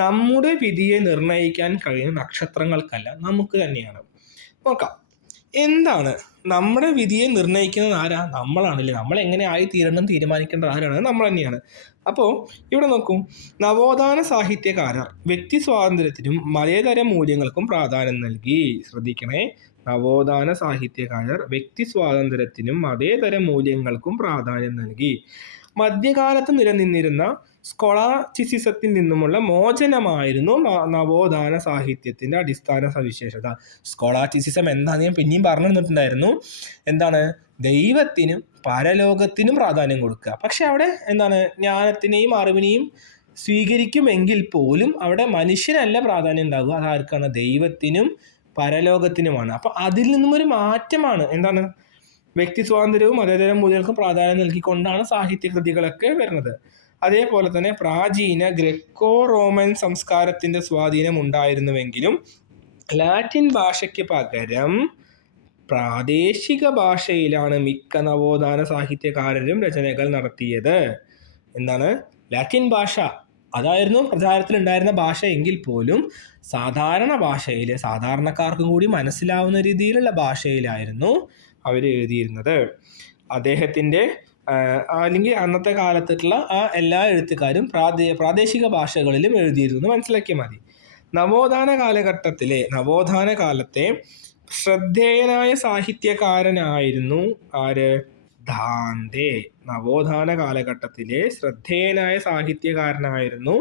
നമ്മുടെ വിധിയെ നിർണ്ണയിക്കാൻ കഴിയുന്ന നക്ഷത്രങ്ങൾക്കല്ല, നമുക്ക് തന്നെയാണ്. നോക്കാം, എന്താണ് നമ്മുടെ വിധിയെ നിർണ്ണയിക്കുന്നത്? ആരാ? നമ്മളാണല്ലേ. നമ്മൾ എങ്ങനെ ആയി തീരണം തീരുമാനിക്കേണ്ടത് ആരാണ്? നമ്മൾ തന്നെയാണ്. അപ്പോൾ ഇവിടെ നോക്കൂ, നവോത്ഥാന സാഹിത്യകാരർ വ്യക്തി സ്വാതന്ത്ര്യത്തിനും മതേതര മൂല്യങ്ങൾക്കും പ്രാധാന്യം നൽകി. ശ്രദ്ധിക്കണേ, നവോത്ഥാന സാഹിത്യകാരർ വ്യക്തി സ്വാതന്ത്ര്യത്തിനും മതേതര മൂല്യങ്ങൾക്കും പ്രാധാന്യം നൽകി. മധ്യകാലത്ത് നിലനിന്നിരുന്ന സ്കോളാസ്റ്റിസിസത്തിൽ നിന്നുമുള്ള മോചനമായിരുന്നു നവോത്ഥാന സാഹിത്യത്തിൻ്റെ അടിസ്ഥാന സവിശേഷത. സ്കോളാസ്റ്റിസിസം എന്താണെന്ന് ഞാൻ പിന്നെയും പറഞ്ഞു തന്നിട്ടുണ്ടായിരുന്നു. എന്താണ്? ദൈവത്തിനും പരലോകത്തിനും പ്രാധാന്യം കൊടുക്കുക. പക്ഷെ അവിടെ എന്താണ്? ജ്ഞാനത്തിനെയും അറിവിനെയും സ്വീകരിക്കുമെങ്കിൽ പോലും അവിടെ മനുഷ്യനല്ല പ്രാധാന്യം ഉണ്ടാകുക. അതാർക്കാണ്? ദൈവത്തിനും പരലോകത്തിനുമാണ്. അപ്പോൾ അതിൽ നിന്നും ഒരു മാറ്റമാണ്. എന്താണ്? വ്യക്തി സ്വാതന്ത്ര്യവും മതേതര മൂല്യങ്ങൾക്കും പ്രാധാന്യം നൽകിക്കൊണ്ടാണ് സാഹിത്യകൃതികളൊക്കെ വരുന്നത്. അതേപോലെ തന്നെ പ്രാചീന ഗ്രെക്കോ റോമൻ സംസ്കാരത്തിൻ്റെ സ്വാധീനം ഉണ്ടായിരുന്നുവെങ്കിലും ലാറ്റിൻ ഭാഷയ്ക്ക് പകരം പ്രാദേശിക ഭാഷയിലാണ് മിക്ക നവോത്ഥാന സാഹിത്യകാരരും രചനകൾ നടത്തിയത്. എന്താണ്? ലാറ്റിൻ ഭാഷ അതായിരുന്നു പ്രചാരത്തിലുണ്ടായിരുന്ന ഭാഷ എങ്കിൽ പോലും സാധാരണ ഭാഷയിൽ സാധാരണക്കാർക്കും കൂടി മനസ്സിലാവുന്ന രീതിയിലുള്ള ഭാഷയിലായിരുന്നു അവർ എഴുതിയിരുന്നത്. അദ്ദേഹത്തിൻ്റെ അല്ലെങ്കിൽ അന്നത്തെ കാലത്തുള്ള എല്ലാ എഴുത്തുകാരും പ്രാദേശിക ഭാഷകളിലും എഴുതിയിരുന്നു മനസ്സിലാക്കിയാൽ മതി. നവോത്ഥാന കാലത്തെ ശ്രദ്ധേയനായ സാഹിത്യകാരനായിരുന്നു ആര്? ദാന്തെ. നവോത്ഥാന കാലഘട്ടത്തിലെ ശ്രദ്ധേയനായ സാഹിത്യകാരനായിരുന്നു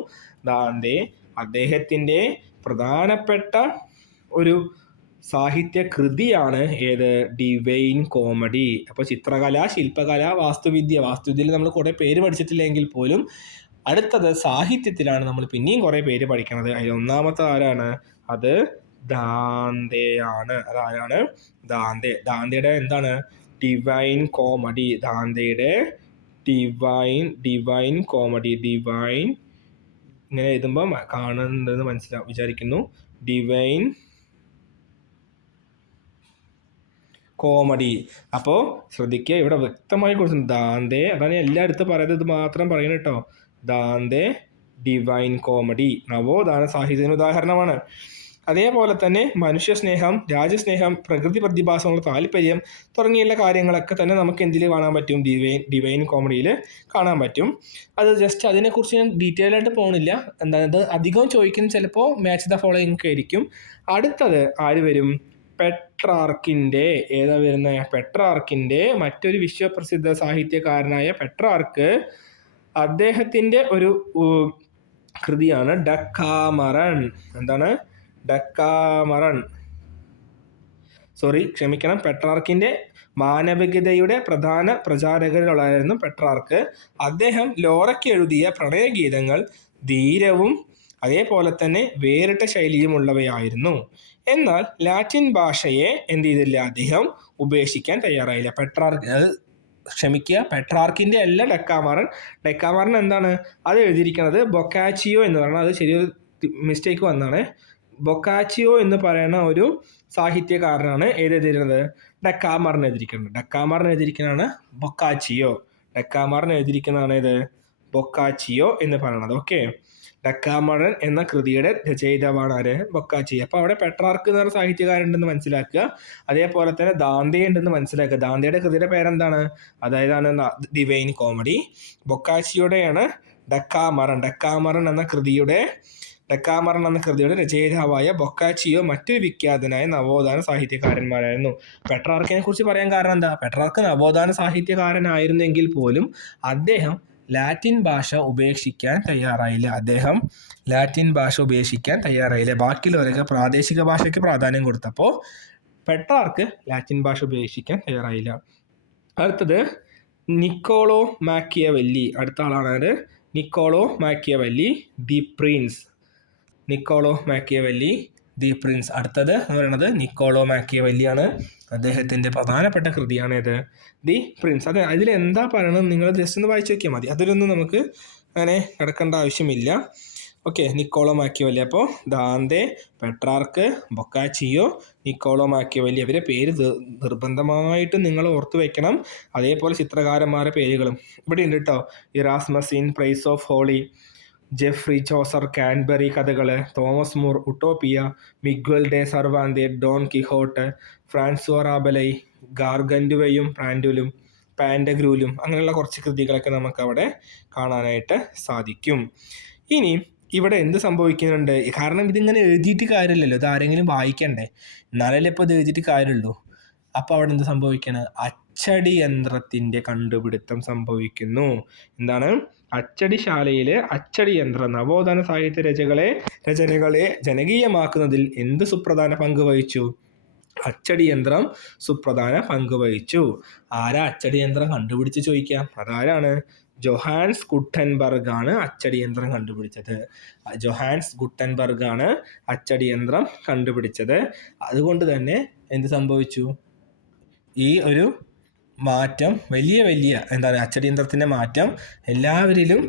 ദാന്തെ. അദ്ദേഹത്തിൻ്റെ പ്രധാനപ്പെട്ട ഒരു സാഹിത്യ കൃതിയാണ് ഏത്? Divine comedy. അപ്പോൾ ചിത്രകല, ശില്പകല, വാസ്തുവിദ്യയിൽ നമ്മൾ കുറേ പേര് പഠിച്ചിട്ടില്ലെങ്കിൽ പോലും അടുത്തത് സാഹിത്യത്തിലാണ് നമ്മൾ പിന്നെയും കുറേ പേര് പഠിക്കുന്നത്. അതിൽ ഒന്നാമത്തെ ആരാണ്? അത് ദാന്തെയാണ്. അതാരാണ്? ദാന്തെ. ദാന്തെയുടെ എന്താണ്? Divine comedy. ദാന്തെയുടെ ഡിവൈൻ കോമഡി. ഡിവൈൻ ഇങ്ങനെ എഴുതുമ്പോൾ കാണുന്നുണ്ടെന്ന് വിചാരിക്കുന്നു. Divine comedy. അപ്പോൾ ശ്രദ്ധിക്കുക, ഇവിടെ വ്യക്തമായി കൊടുത്തിട്ടുണ്ട് ദാന്തെ. അതാണ് എല്ലായിടത്തും പറയുന്നത്, ഇത് മാത്രം പറയണം കേട്ടോ. ദാന്തെ ഡിവൈൻ കോമഡി നവോത്ഥാന സാഹിത്യത്തിന് ഉദാഹരണമാണ്. അതേപോലെ തന്നെ മനുഷ്യസ്നേഹം, രാജ്യസ്നേഹം, പ്രകൃതി പ്രതിഭാസങ്ങളുടെ താല്പര്യം തുടങ്ങിയുള്ള കാര്യങ്ങളൊക്കെ തന്നെ നമുക്ക് എന്തിൽ കാണാൻ പറ്റും? ഡിവൈൻ കോമഡിയിൽ കാണാൻ പറ്റും. അത് ജസ്റ്റ് അതിനെക്കുറിച്ച് ഞാൻ ഡീറ്റെയിൽ ആയിട്ട് പോകുന്നില്ല. എന്താണത് അധികം ചോദിക്കുന്നത് ചിലപ്പോൾ മാച്ച് ദ ഫോളോയിങ് ഒക്കെ ആയിരിക്കും. അടുത്തത് ആര് വരും? പെട്രാർക്കിൻ്റെ. ഏതാ വരുന്നത്? പെട്രാർക്കിൻ്റെ മറ്റൊരു വിശ്വപ്രസിദ്ധ സാഹിത്യകാരനായ പെട്രാർക്ക്, അദ്ദേഹത്തിൻ്റെ ഒരു കൃതിയാണ് ഡെക്കാമറൺ. എന്താണ്? ഡെക്കാമറൺ. ക്ഷമിക്കണം. പെട്രാർക്കിൻ്റെ മാനവികതയുടെ പ്രധാന പ്രചാരകരിലൊരായിരുന്നു പെട്രാർക്ക്. അദ്ദേഹം ലോറയ്ക്ക് എഴുതിയ പ്രണയഗീതങ്ങൾ ധീരവും അതേപോലെ തന്നെ വേറിട്ട ശൈലിയുമുള്ളവയായിരുന്നു. എന്നാൽ ലാറ്റിൻ ഭാഷയെ എന്ത് ചെയ്തില്ല? അദ്ദേഹം ഉപേക്ഷിക്കാൻ തയ്യാറായില്ല. പെട്രാർക്കിൻ്റെ അല്ല ഡെക്കാമറൺ. ഡെക്കാമറൺ എന്താണ്? അത് എഴുതിയിരിക്കുന്നത് ബൊക്കാച്ചിയോ എന്ന് പറയുന്നത്. അത് ശരിയൊരു മിസ്റ്റേക്ക് വന്നാണ്. ബൊക്കാച്ചിയോ എന്ന് പറയുന്ന ഒരു സാഹിത്യകാരനാണ് എഴുതിയിരിക്കുന്നത് ഡെക്കാമറൺ എഴുതിയിരിക്കുന്നത്. ഡെക്കാമറൺ എഴുതിയിരിക്കുന്നതാണ് ബൊക്കാച്ചിയോ. ഡെക്കാമറൺ എഴുതിയിരിക്കുന്നതാണ് ഇത് ബൊക്കാച്ചിയോ എന്ന് പറയുന്നത്. ഓക്കെ. ഡെക്കാമറൺ എന്ന കൃതിയുടെ രചയിതാവാണ് ആര്? ബൊക്കാച്ചിയോ. അപ്പോൾ അവിടെ പെട്രാർക്ക് എന്ന് പറഞ്ഞ സാഹിത്യകാരുണ്ടെന്ന് മനസ്സിലാക്കുക. അതേപോലെ തന്നെ ദാന്തെ ഉണ്ടെന്ന് മനസ്സിലാക്കുക. ദാന്തെയുടെ കൃതിയുടെ പേരെന്താണ്? അതായതാണ് ഡിവൈൻ കോമഡി. ബൊക്കാച്ചിയോടെയാണ് ഡെക്കാമറൺ. ഡെക്കാമറൺ എന്ന കൃതിയുടെ രചയിതാവായ ബൊക്കാച്ചിയോ മറ്റൊരു വിഖ്യാതനായ നവോത്ഥാന സാഹിത്യകാരന്മാരായിരുന്നു. പെട്രാർക്കിനെ കുറിച്ച് പറയാൻ കാരണം എന്താ? പെട്രാർക്ക് നവോത്ഥാന സാഹിത്യകാരനായിരുന്നെങ്കിൽ പോലും അദ്ദേഹം ലാറ്റിൻ ഭാഷ ഉപേക്ഷിക്കാൻ തയ്യാറായില്ല. ബാക്കിയുള്ളവരൊക്കെ പ്രാദേശിക ഭാഷയ്ക്ക് പ്രാധാന്യം കൊടുത്തപ്പോൾ പെട്രാർക്ക് ലാറ്റിൻ ഭാഷ ഉപേക്ഷിക്കാൻ തയ്യാറായില്ല. അടുത്തത് നിക്കോളോ മാക്കിയവെല്ലി. അടുത്ത ആളാണ് നിക്കോളോ മാക്കിയവെല്ലി, ദി പ്രിൻസ്. അടുത്തത് എന്ന് പറയുന്നത് നിക്കോളോ മാക്കിയവെല്ലിയാണ്. അദ്ദേഹത്തിൻ്റെ പ്രധാനപ്പെട്ട കൃതിയാണ് ഇത് ദി പ്രിൻസ്. അതെ, അതിലെന്താ പറയണത് നിങ്ങൾ ജസ്റ്റ് ഒന്ന് വായിച്ചു നോക്കിയാൽ മതി. അതിലൊന്നും നമുക്ക് അങ്ങനെ കിടക്കേണ്ട ആവശ്യമില്ല. ഓക്കെ. Niccolo Machiavelli. അപ്പോൾ Dante, Petrarch, Boccaccio, Niccolo Machiavelli, അവരെ പേര് നിർബന്ധമായിട്ടും നിങ്ങൾ ഓർത്തു വെക്കണം. അതേപോലെ ചിത്രകാരന്മാരുടെ പേരുകളും ഇവിടെ ഉണ്ട് കേട്ടോ. ഇറാസ്മസിൻ, praise of folly, Geoffrey Chaucer, Canterbury കഥകൾ, Thomas More, Utopia, Miguel de Cervantes, Don Quixote, Francois Rabelais, ഗാർഗൻറ്റുവയും പാൻഡഗ്രൂലും അങ്ങനെയുള്ള കുറച്ച് കൃതികളൊക്കെ നമുക്ക് അവിടെ കാണാനായിട്ട് സാധിക്കും. ഇനി ഇവിടെ എന്ത് സംഭവിക്കുന്നുണ്ട്? കാരണം ഇതിങ്ങനെ എഴുതിയിട്ട് കാര്യമില്ലല്ലോ, ഇത് ആരെങ്കിലും വായിക്കണ്ടേ, എന്നാലല്ലേ ഇപ്പോൾ ഇത് എഴുതിയിട്ട് കാര്യമുള്ളൂ. അപ്പോൾ അവിടെ എന്ത് സംഭവിക്കണം? അച്ചടിയന്ത്രത്തിൻ്റെ കണ്ടുപിടുത്തം സംഭവിക്കുന്നു. എന്താണ്? അച്ചടിശാലയിലെ അച്ചടി യന്ത്രം നവോത്ഥാന സാഹിത്യ രചനകളെ ജനകീയമാക്കുന്നതിൽ എന്ത് സുപ്രധാന പങ്ക് വഹിച്ചു? അച്ചടി യന്ത്രം സുപ്രധാന പങ്ക് വഹിച്ചു. ആരാ അച്ചടി യന്ത്രം കണ്ടുപിടിച്ച് ചോദിക്കാം? അതാരാണ്? ജോഹാൻസ് ഗുട്ടൻബർഗ് ആണ് അച്ചടി യന്ത്രം കണ്ടുപിടിച്ചത്. ജോഹാൻസ് ഗുട്ടൻബർഗ് ആണ് അച്ചടി യന്ത്രം കണ്ടുപിടിച്ചത്. അതുകൊണ്ട് തന്നെ എന്ത് സംഭവിച്ചു? ഈ ഒരു മാറ്റം വലിയ എന്താണ് അച്ചടിയന്ത്രത്തിൻ്റെ മാറ്റം എല്ലാവരിലും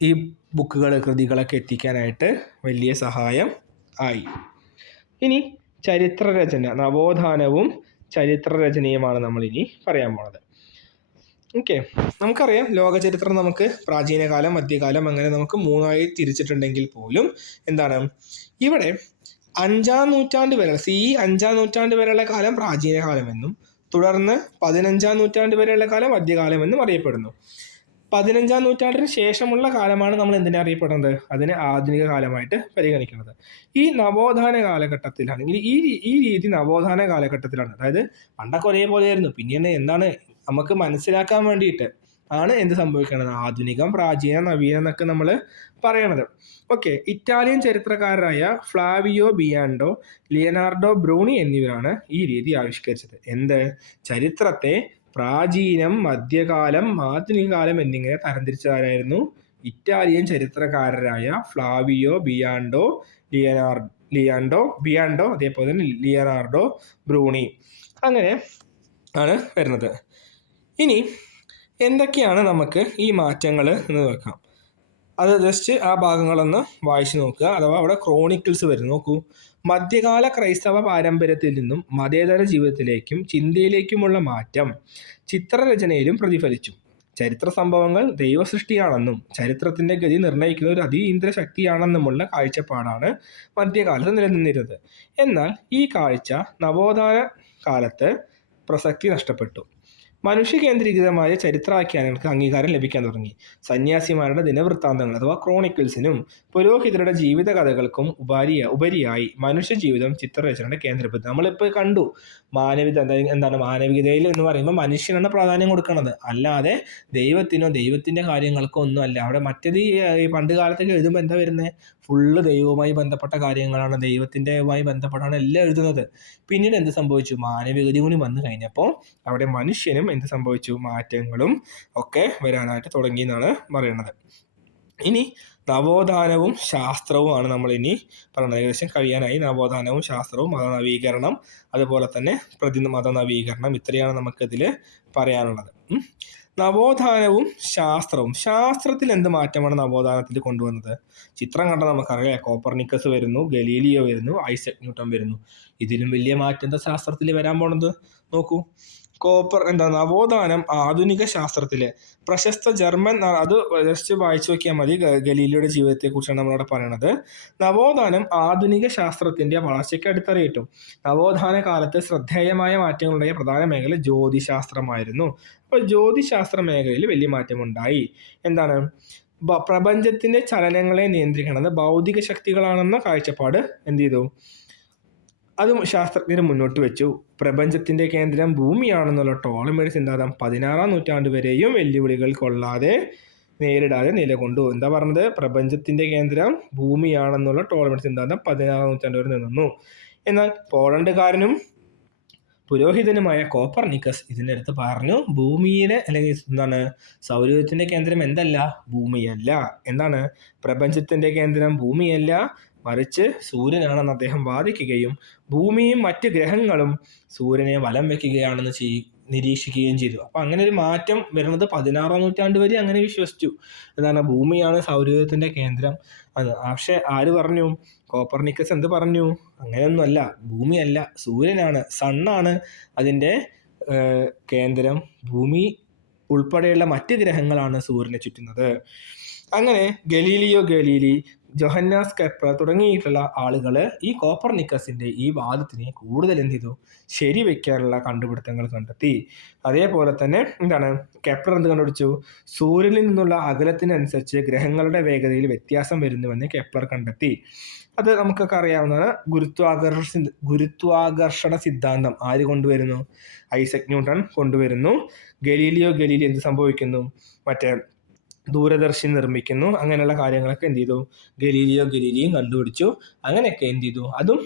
ഈ കൃതികളൊക്കെ എത്തിക്കാനായിട്ട് വലിയ സഹായം ആയി. ഇനി ചരിത്രരചന, നവോത്ഥാനവും ചരിത്രരചനയുമാണ് നമ്മളിനി പറയാൻ പോണത്. ഓക്കെ, നമുക്കറിയാം ലോകചരിത്രം നമുക്ക് പ്രാചീനകാലം, മധ്യകാലം, അങ്ങനെ നമുക്ക് 3ആയി തിരിച്ചിട്ടുണ്ടെങ്കിൽ പോലും എന്താണ് ഇവിടെ 5-ാം നൂറ്റാണ്ട് വരെ, CE 5-ാം നൂറ്റാണ്ട് വരെയുള്ള കാലം പ്രാചീന കാലമെന്നും തുടർന്ന് 15-ാം നൂറ്റാണ്ട് വരെയുള്ള കാലം മധ്യകാലം എന്നും അറിയപ്പെടുന്നു. 15-ാം നൂറ്റാണ്ടിന് ശേഷമുള്ള കാലമാണ് നമ്മൾ എന്തിനെ അറിയപ്പെടുന്നത്? അതിനെ ആധുനിക കാലമായിട്ട് പരിഗണിക്കുന്നത്. ഈ നവോത്ഥാന കാലഘട്ടത്തിലാണെങ്കിൽ ഈ രീതി നവോത്ഥാന കാലഘട്ടത്തിലാണ്. അതായത് പണ്ടൊക്കെ ഒരേപോലെയായിരുന്നു. പിന്നീട് എന്താണ് നമുക്ക് മനസ്സിലാക്കാൻ വേണ്ടിയിട്ട് ആണ് എന്ത് സംഭവിക്കുന്നത്? ആധുനികം, പ്രാചീനം, നവീനം എന്നൊക്കെ നമ്മൾ പറയണത്. ഓക്കെ, ഇറ്റാലിയൻ ചരിത്രകാരരായ ഫ്ലാവിയോ ബിയാൻഡോ, ലിയനാർഡോ ബ്രൂണി എന്നിവരാണ് ഈ രീതി ആവിഷ്കരിച്ചത്. എന്ത്? ചരിത്രത്തെ പ്രാചീനം, മധ്യകാലം, ആധുനിക കാലം എന്നിങ്ങനെ തരംതിരിച്ചതാരായിരുന്നു? ഇറ്റാലിയൻ ചരിത്രകാരരായ ഫ്ലാവിയോ ബിയാൻഡോ, അതേപോലെ തന്നെ ലിയനാർഡോ ബ്രൂണി. അങ്ങനെ ആണ് വരുന്നത്. ഇനി എന്തൊക്കെയാണ് നമുക്ക് ഈ മാറ്റങ്ങൾ എന്ന് നോക്കാം. അത് ജസ്റ്റ് ആ ഭാഗങ്ങളൊന്ന് വായിച്ചു നോക്കുക. അഥവാ അവിടെ ക്രോണിക്കിൾസ് വരും. നോക്കൂ. മധ്യകാല ക്രൈസ്തവ പാരമ്പര്യത്തിൽ നിന്നും മതേതര ജീവിതത്തിലേക്കും ചിന്തയിലേക്കുമുള്ള മാറ്റം ചിത്രരചനയിലും പ്രതിഫലിച്ചു. ചരിത്ര സംഭവങ്ങൾ ദൈവസൃഷ്ടിയാണെന്നും ചരിത്രത്തിൻ്റെ ഗതി നിർണ്ണയിക്കുന്ന ഒരു അതീന്ദ്ര ശക്തിയാണെന്നുമുള്ള കാഴ്ചപ്പാടാണ് മധ്യകാലത്ത് നിലനിന്നിരുന്നത്. എന്നാൽ ഈ കാഴ്ച നവോത്ഥാന കാലത്ത് പ്രസക്തി നഷ്ടപ്പെട്ടു. മനുഷ്യ കേന്ദ്രീകൃതമായ ചരിത്രാഖ്യാനങ്ങൾക്ക് അംഗീകാരം ലഭിക്കാൻ തുടങ്ങി. സന്യാസിമാരുടെ ദിനവൃത്താന്തങ്ങൾ അഥവാ ക്രോണിക്കിൾസിനും പുരോഹിതരുടെ ജീവിത കഥകൾക്കും ഉപരിയായി മനുഷ്യജീവിതം ചിത്രരചനയുടെ കേന്ദ്രബിന്ദു. നമ്മളിപ്പോൾ കണ്ടു എന്താണ് മാനവികതയിൽ എന്ന് പറയുമ്പോൾ മനുഷ്യനാണ് പ്രാധാന്യം കൊടുക്കുന്നത്, അല്ലാതെ ദൈവത്തിനോ ദൈവത്തിൻ്റെ കാര്യങ്ങൾക്കോ ഒന്നുമല്ല. അവിടെ മറ്റേത് ഈ പണ്ട് കാലത്തൊക്കെ എഴുതുമ്പോൾ എന്താ വരുന്നത്? ഫുള്ള് ദൈവവുമായി ബന്ധപ്പെട്ട കാര്യങ്ങളാണ്, ദൈവത്തിൻ്റെയുമായി ബന്ധപ്പെട്ടാണ് എല്ലാം എഴുതുന്നത്. പിന്നീട് എന്ത് സംഭവിച്ചു? മാനവികത കൂടി വന്നു കഴിഞ്ഞപ്പോൾ അവിടെ മനുഷ്യനും എന്ത് സംഭവിച്ചു? മാറ്റങ്ങളും ഒക്കെ വരാനായിട്ട് തുടങ്ങി എന്നാണ് പറയുന്നത്. ഇനി നവോത്ഥാനവും ശാസ്ത്രവുമാണ് നമ്മളിനി പറയുന്നത്. ഏകദേശം കഴിയാനായി. നവോത്ഥാനവും ശാസ്ത്രവും, മതനവീകരണം, അതുപോലെ തന്നെ മതനവീകരണം, ഇത്രയാണ് നമുക്കിതിൽ പറയാനുള്ളത്. നവോത്ഥാനവും ശാസ്ത്രത്തിൽ എന്ത് മാറ്റമാണ് നവോത്ഥാനത്തിൽ കൊണ്ടുവന്നത്? ചിത്രം കണ്ടാൽ നമുക്കറിയാം. കോപ്പർനിക്കസ് വരുന്നു, ഗലീലിയോ വരുന്നു, ഐസക് ന്യൂട്ടൺ വരുന്നു. ഇതിലും വലിയ മാറ്റം എന്താ ശാസ്ത്രത്തിൽ വരാൻ പോണത്? നോക്കൂ. നവോത്ഥാനം ആധുനിക ശാസ്ത്രത്തിലെ പ്രശസ്ത ജർമ്മൻ, അത് ജസ്റ്റ് വായിച്ചു നോക്കിയാൽ മതി. ഗലീലിയോയുടെ ജീവിതത്തെക്കുറിച്ചാണ് നമ്മളവിടെ പറയണത്. നവോത്ഥാനം ആധുനിക ശാസ്ത്രത്തിന്റെ വളർച്ചയ്ക്ക് അടിത്തറയിട്ടു. നവോത്ഥാന കാലത്ത് ശ്രദ്ധേയമായ മാറ്റങ്ങളുണ്ടായ പ്രധാന മേഖല ജ്യോതിശാസ്ത്രമായിരുന്നു. അപ്പോൾ ജ്യോതിശാസ്ത്ര മേഖലയിൽ വലിയ മാറ്റമുണ്ടായി. എന്താണ്? പ്രപഞ്ചത്തിന്റെ ചലനങ്ങളെ നിയന്ത്രിക്കുന്നത് ഭൗതിക ശക്തികളാണെന്ന കാഴ്ചപ്പാട് എന്ത് ചെയ്തു? അതും ശാസ്ത്രജ്ഞർ മുന്നോട്ട് വെച്ചു. പ്രപഞ്ചത്തിന്റെ കേന്ദ്രം ഭൂമിയാണെന്നുള്ള ടോളമിയുടെ സിദ്ധാന്തം 16-ാം നൂറ്റാണ്ട് വരെയും വെല്ലുവിളികൾ നേരിടാതെ നിലകൊണ്ടു. എന്താ പറഞ്ഞത്? പ്രപഞ്ചത്തിന്റെ കേന്ദ്രം ഭൂമിയാണെന്നുള്ള ടോളമിയുടെ സിദ്ധാന്തം 16-ാം നൂറ്റാണ്ട് വരെ നിന്നു. എന്നാൽ പോളണ്ടുകാരനും പുരോഹിതനുമായ കോപ്പർനിക്കസ് ഇതിനടുത്ത് പറഞ്ഞു, ഭൂമിയിലെ അല്ലെങ്കിൽ സൗരയൂഥത്തിന്റെ കേന്ദ്രം എന്തല്ല? ഭൂമിയല്ല. എന്താണ്? പ്രപഞ്ചത്തിന്റെ കേന്ദ്രം ഭൂമിയല്ല, മറിച്ച് സൂര്യനാണെന്ന് അദ്ദേഹം വാദിക്കുകയും ഭൂമിയും മറ്റ് ഗ്രഹങ്ങളും സൂര്യനെ വലം വയ്ക്കുകയാണെന്ന് നിരീക്ഷിക്കുകയും ചെയ്തു. അപ്പം അങ്ങനെ ഒരു മാറ്റം വരുന്നത് 16-ാം നൂറ്റാണ്ട് വരെ അങ്ങനെ വിശ്വസിച്ചു. എന്താണ്? ഭൂമിയാണ് സൗരയൂഥത്തിന്റെ കേന്ദ്രം അത്. പക്ഷെ ആര് പറഞ്ഞു? കോപ്പർനിക്കസ് എന്ത് പറഞ്ഞു? അങ്ങനെയൊന്നുമല്ല, ഭൂമിയല്ല, സൂര്യനാണ്, സണ്ണാണ് അതിൻ്റെ കേന്ദ്രം. ഭൂമി ഉൾപ്പെടെയുള്ള മറ്റ് ഗ്രഹങ്ങളാണ് സൂര്യനെ ചുറ്റുന്നത്. അങ്ങനെ ഗലീലിയോ ജൊഹന്നാസ് കെപ്ലർ തുടങ്ങിയിട്ടുള്ള ആളുകൾ ഈ കോപ്പർനിക്കസിന്റെ ഈ വാദത്തിനെ കൂടുതൽ എന്ത് ചെയ്തു ശരിവെക്കാനുള്ള കണ്ടുപിടുത്തങ്ങൾ കണ്ടെത്തി. അതേപോലെ തന്നെ എന്താണ് കെപ്ലർ എന്ത് കണ്ടുപിടിച്ചു? സൂര്യനിൽ നിന്നുള്ള അകലത്തിനനുസരിച്ച് ഗ്രഹങ്ങളുടെ വേഗതയിൽ വ്യത്യാസം വരുന്നുവെന്ന് കെപ്ലർ കണ്ടെത്തി. അത് നമുക്കൊക്കെ അറിയാവുന്നതാണ്. ഗുരുത്വാകർഷണ സിദ്ധാന്തം ആര് കൊണ്ടുവരുന്നു? ഐസക് ന്യൂട്ടൺ കൊണ്ടുവരുന്നു. ഗലീലിയോ ഗലീലി എന്ത് സംഭവിക്കുന്നു? മറ്റേ ദൂരദർശി നിർമ്മിക്കുന്നു. അങ്ങനെയുള്ള കാര്യങ്ങളൊക്കെ എന്ത് ചെയ്തു? ഗലീലിയോ ഗലീലിയും കണ്ടുപിടിച്ചു. അങ്ങനെയൊക്കെ എന്ത് ചെയ്തു? അതും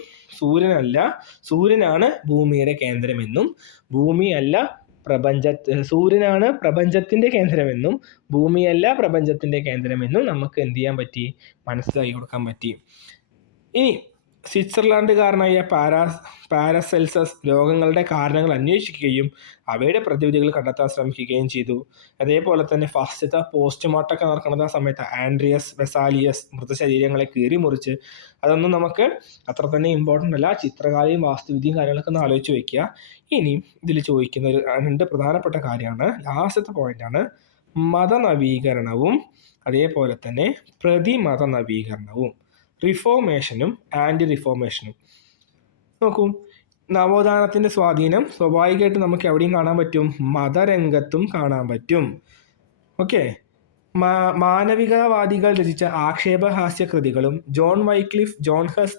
സൂര്യനാണ് ഭൂമിയുടെ കേന്ദ്രമെന്നും ഭൂമിയല്ല സൂര്യനാണ് പ്രപഞ്ചത്തിന്റെ കേന്ദ്രമെന്നും ഭൂമിയല്ല പ്രപഞ്ചത്തിന്റെ കേന്ദ്രമെന്നും നമുക്ക് എന്ത് ചെയ്യാൻ പറ്റി? മനസ്സിലാക്കി കൊടുക്കാൻ പറ്റി. ഇനി സ്വിറ്റ്സർലാൻഡുകാരനായ പാരസെൽസസ് രോഗങ്ങളുടെ കാരണങ്ങൾ അന്വേഷിക്കുകയും അവയുടെ പ്രതിവിധികൾ കണ്ടെത്താൻ ശ്രമിക്കുകയും ചെയ്തു. അതേപോലെ തന്നെ ഫസ്റ്റത്തെ പോസ്റ്റ്മോർട്ടമൊക്കെ നടക്കുന്ന സമയത്ത് ആൻഡ്രിയസ് വെസാലിയസ് മൃതശരീരങ്ങളെ കീറിമുറിച്ച്, അതൊന്നും നമുക്ക് അത്ര തന്നെ ഇമ്പോർട്ടൻ്റ് അല്ല, ചിത്രകാരിയും വാസ്തുവിദ്യയും കാര്യങ്ങളൊക്കെ ഒന്ന് ആലോചിച്ച് വയ്ക്കുക. ഇനി ഇതിൽ ചോദിക്കുന്ന ഒരു 2 പ്രധാനപ്പെട്ട കാര്യമാണ്, ലാസ്റ്റത്തെ പോയിന്റാണ്, മതനവീകരണവും അതേപോലെ തന്നെ പ്രതിമത നവീകരണവും, റിഫോർമേഷനും ആൻറ്റി റിഫോർമേഷനും. നോക്കൂ, നവോത്ഥാനത്തിന്റെ സ്വാധീനം സ്വാഭാവികമായിട്ട് നമുക്ക് എവിടെയും കാണാൻ പറ്റും? മതരംഗത്തും കാണാൻ പറ്റും. ഓക്കെ, മാനവികവാദികൾ രചിച്ച ആക്ഷേപഹാസ്യ കൃതികളും ജോൺ വൈക്ലിഫ്, ജോൺ ഹസ്,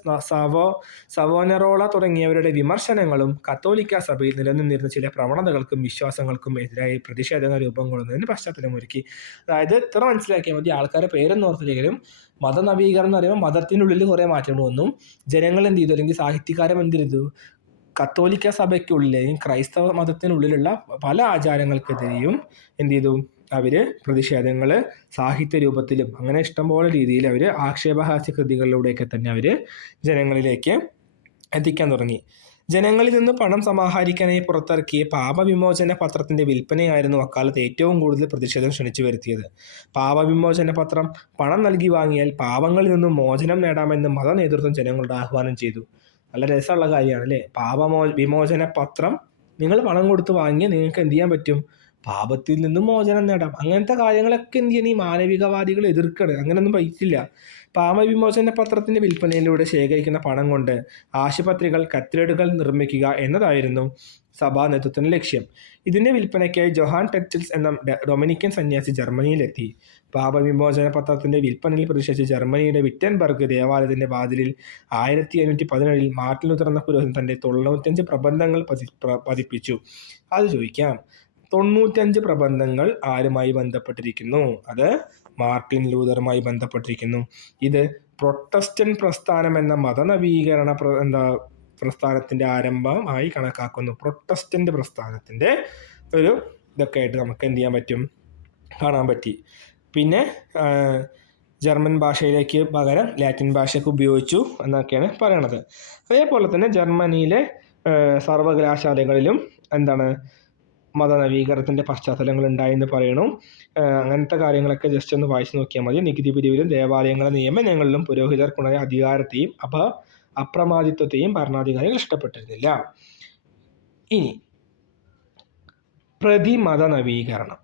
സവോനറോള തുടങ്ങിയവരുടെ വിമർശനങ്ങളും കത്തോലിക്ക സഭയിൽ നിലനിന്നിരുന്ന ചില പ്രവണതകൾക്കും വിശ്വാസങ്ങൾക്കും എതിരായി പ്രതിഷേധങ്ങൾ രൂപം കൊള്ളുന്നതിന് പശ്ചാത്തലമൊരുക്കി. അതായത് ഇത്ര മനസ്സിലാക്കിയാൽ മതി, ആൾക്കാരെ പേരൊന്നും ഓർത്തില്ലെങ്കിലും മതനവീകരണം എന്ന് പറയുമ്പോൾ മതത്തിനുള്ളിൽ കുറേ മാറ്റങ്ങൾ വന്നു. ജനങ്ങൾ എന്ത് ചെയ്തു, അല്ലെങ്കിൽ സാഹിത്യകാരം എന്ത് ചെയ്തു? കത്തോലിക്ക സഭയ്ക്കുള്ളിൽ അല്ലെങ്കിൽ ക്രൈസ്തവ മതത്തിനുള്ളിലുള്ള പല ആചാരങ്ങൾക്കെതിരെയും എന്ത് ചെയ്തു? അവര് പ്രതിഷേധങ്ങൾ സാഹിത്യ രൂപത്തിലും അങ്ങനെ ഇഷ്ടംപോലെ രീതിയിൽ അവർ ആക്ഷേപഹാസ്യ കൃതികളിലൂടെയൊക്കെ തന്നെ അവര് ജനങ്ങളിലേക്ക് എത്തിക്കാൻ തുടങ്ങി. ജനങ്ങളിൽ നിന്ന് പണം സമാഹരിക്കാനായി പുറത്തിറക്കിയ പാപവിമോചന പത്രത്തിന്റെ വിൽപ്പനയായിരുന്നു അക്കാലത്ത് ഏറ്റവും കൂടുതൽ പ്രതിഷേധം ക്ഷണിച്ചു വരുത്തിയത്. പാപവിമോചന പത്രം പണം നൽകി വാങ്ങിയാൽ പാപങ്ങളിൽ നിന്നും മോചനം നേടാമെന്ന് മത നേതൃത്വം ജനങ്ങളോട് ആഹ്വാനം ചെയ്തു. നല്ല രസമുള്ള കാര്യമാണ് അല്ലേ? വിമോചന പത്രം നിങ്ങൾ പണം കൊടുത്ത് വാങ്ങിയാൽ നിങ്ങൾക്ക് എന്ത് ചെയ്യാൻ പറ്റും? പാപത്തിൽ നിന്നും മോചനം നേടാം. അങ്ങനത്തെ കാര്യങ്ങളൊക്കെ എന്ത് ചെയ്യണം? ഈ മാനവികവാദികൾ എതിർക്കണം. അങ്ങനെയൊന്നും പറ്റില്ല. പാപവിമോചന പത്രത്തിന്റെ വിൽപ്പനയിലൂടെ ശേഖരിക്കുന്ന പണം കൊണ്ട് ആശുപത്രികൾ, കത്തീഡ്രലുകൾ നിർമ്മിക്കുക എന്നതായിരുന്നു സഭാ നേതൃത്വത്തിന്റെ ലക്ഷ്യം. ഇതിന്റെ വിൽപ്പനയ്ക്കായി ജൊഹാൻ ടെറ്റിൽസ് എന്ന ഡൊമിനിക്കൻ സന്യാസി ജർമ്മനിയിലെത്തി. പാപവിമോചന പത്രത്തിന്റെ വിൽപ്പനയിൽ പ്രതിഷേധിച്ച് ജർമ്മനിയുടെ വിറ്റൻബർഗ് ദേവാലയത്തിന്റെ വാതിലിൽ 1517 മാർട്ടിൻ ലൂതർ എന്ന പുരോഹിതൻ തന്റെ 95 പ്രബന്ധങ്ങൾ പതിപ്പിച്ചു. അത് ചോദിക്കാം, 95 പ്രബന്ധങ്ങൾ ആരുമായി ബന്ധപ്പെട്ടിരിക്കുന്നു? അത് മാർട്ടിൻ ലൂതറുമായി ബന്ധപ്പെട്ടിരിക്കുന്നു. ഇത് പ്രൊട്ടസ്റ്റന്റ് പ്രസ്ഥാനം എന്ന മതനവീകരണ പ്രസ്ഥാനത്തിന്റെ ആരംഭമായി കണക്കാക്കുന്നു. പ്രൊട്ടസ്റ്റന്റ് പ്രസ്ഥാനത്തിന്റെ ഒരു ഇതൊക്കെ ആയിട്ട് നമുക്ക് എന്ത് ചെയ്യാൻ പറ്റും? കാണാൻ പറ്റി. പിന്നെ ജർമ്മൻ ഭാഷയിലേക്ക് പകരം ലാറ്റിൻ ഭാഷയൊക്കെ ഉപയോഗിച്ചു എന്നൊക്കെയാണ് പറയണത്. അതേപോലെ തന്നെ ജർമ്മനിയിലെ സർവകലാശാലകളിലും എന്താണ് മതനവീകരണത്തിന്റെ പശ്ചാത്തലങ്ങൾ ഉണ്ടായെന്ന് പറയണു. അങ്ങനത്തെ കാര്യങ്ങളൊക്കെ ജസ്റ്റ് ഒന്ന് വായിച്ചു നോക്കിയാൽ മതി. നികുതി പിരിവിലും ദേവാലയങ്ങളുടെ നിയമനങ്ങളിലും പുരോഹിതർക്കുണ്ടായ അധികാരത്തെയും അപ്രമാദിത്വത്തെയും ഭരണാധികാരികൾ ഇഷ്ടപ്പെട്ടിരുന്നില്ല. ഇനി പ്രതിമത നവീകരണം.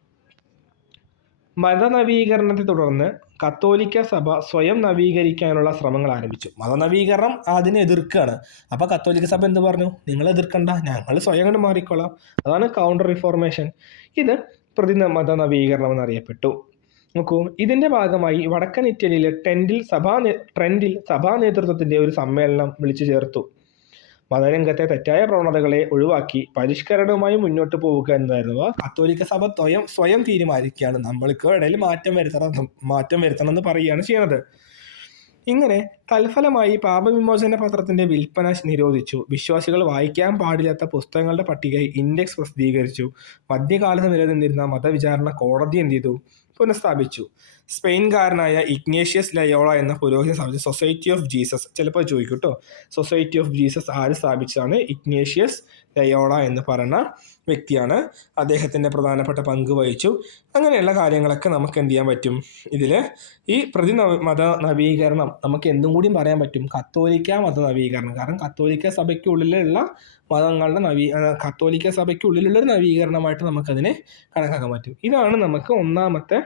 മതനവീകരണത്തെ തുടർന്ന് കത്തോലിക്ക സഭ സ്വയം നവീകരിക്കാനുള്ള ശ്രമങ്ങൾ ആരംഭിച്ചു. മതനവീകരണം അതിനെ എതിർക്കുകയാണ്. അപ്പോൾ കത്തോലിക്ക സഭ എന്ത് പറഞ്ഞു? നിങ്ങൾ എതിർക്കണ്ട, ഞങ്ങൾ സ്വയം കൊണ്ട് മാറിക്കോളാം. അതാണ് കൗണ്ടർ റിഫോർമേഷൻ. ഇത് പ്രതിമത നവീകരണം എന്നറിയപ്പെട്ടു. നോക്കൂ, ഇതിന്റെ ഭാഗമായി വടക്കൻ ഇറ്റലിയിലെ ട്രെൻഡിൽ സഭാ നേതൃത്വത്തിന്റെ ഒരു സമ്മേളനം വിളിച്ചു ചേർത്തു. മതരംഗത്തെ തെറ്റായ പ്രവണതകളെ ഒഴിവാക്കി പരിഷ്കരണവുമായി മുന്നോട്ട് പോവുക എന്നതായിരുന്നു. കത്തോലിക്ക സഭ സ്വയം തീരുമാനിക്കുകയാണ്, നമ്മൾക്ക് ഇടയിൽ മാറ്റം വരുത്തണം എന്ന് പറയുകയാണ് ചെയ്യണത്. ഇങ്ങനെ തൽഫലമായി പാപവിമോചന പത്രത്തിന്റെ വിൽപ്പന നിരോധിച്ചു. വിശ്വാസികൾ വായിക്കാൻ പാടില്ലാത്ത പുസ്തകങ്ങളുടെ പട്ടികയിൽ ഇൻഡെക്സ് പ്രസിദ്ധീകരിച്ചു. മധ്യകാലത്ത് നിലനിന്നിരുന്ന മതവിചാരണ കോടതി എന്ത് ചെയ്തു? പുനഃസ്ഥാപിച്ചു. സ്പെയിൻകാരനായ ഇഗ്നേഷ്യസ് ലയോള എന്ന പുരോഹിതൻ സ്ഥാപിച്ച സൊസൈറ്റി ഓഫ് ജീസസ്, ചിലപ്പോൾ ചോദിക്കും കേട്ടോ, സൊസൈറ്റി ഓഫ് ജീസസ് ആര് സ്ഥാപിച്ചതാണ്? ഇഗ്നേഷ്യസ് ലയോള എന്ന് പറയുന്ന വ്യക്തിയാണ്. അദ്ദേഹത്തിൻ്റെ പ്രധാനപ്പെട്ട പങ്ക് വഹിച്ചു. അങ്ങനെയുള്ള കാര്യങ്ങളൊക്കെ നമുക്ക് എന്ത് ചെയ്യാൻ പറ്റും? ഇതിൽ ഈ മത നവീകരണം നമുക്ക് എന്തും കൂടിയും പറയാൻ പറ്റും, കത്തോലിക്ക മത നവീകരണം. കാരണം കത്തോലിക്ക സഭയ്ക്കുള്ളിലുള്ള മതങ്ങളുടെ കത്തോലിക്ക സഭയ്ക്കുള്ളിലുള്ള ഒരു നവീകരണമായിട്ട് നമുക്കതിനെ കണക്കാക്കാൻ പറ്റും. ഇതാണ് നമുക്ക് ഒന്നാമത്തെ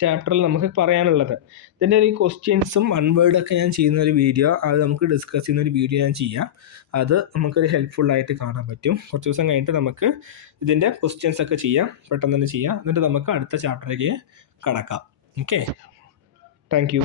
ചാപ്റ്ററിൽ നമുക്ക് പറയാനുള്ളത്. ഇതിൻ്റെ ഒരു ക്വസ്റ്റ്യൻസും വൺ വേർഡൊക്കെ ഞാൻ ചെയ്യുന്ന ഒരു വീഡിയോ, അത് നമുക്ക് ഡിസ്കസ് ചെയ്യുന്ന ഒരു വീഡിയോ ഞാൻ ചെയ്യാം. അത് നമുക്കൊരു ഹെൽപ്ഫുള്ളായിട്ട് കാണാൻ പറ്റും. കുറച്ച് ദിവസം കഴിഞ്ഞിട്ട് നമുക്ക് ഇതിൻ്റെ ക്വസ്റ്റ്യൻസ് ഒക്കെ ചെയ്യാം, പെട്ടെന്ന് തന്നെ ചെയ്യാം. എന്നിട്ട് നമുക്ക് അടുത്ത ചാപ്റ്ററിലേക്ക് കടക്കാം. Okay, thank you.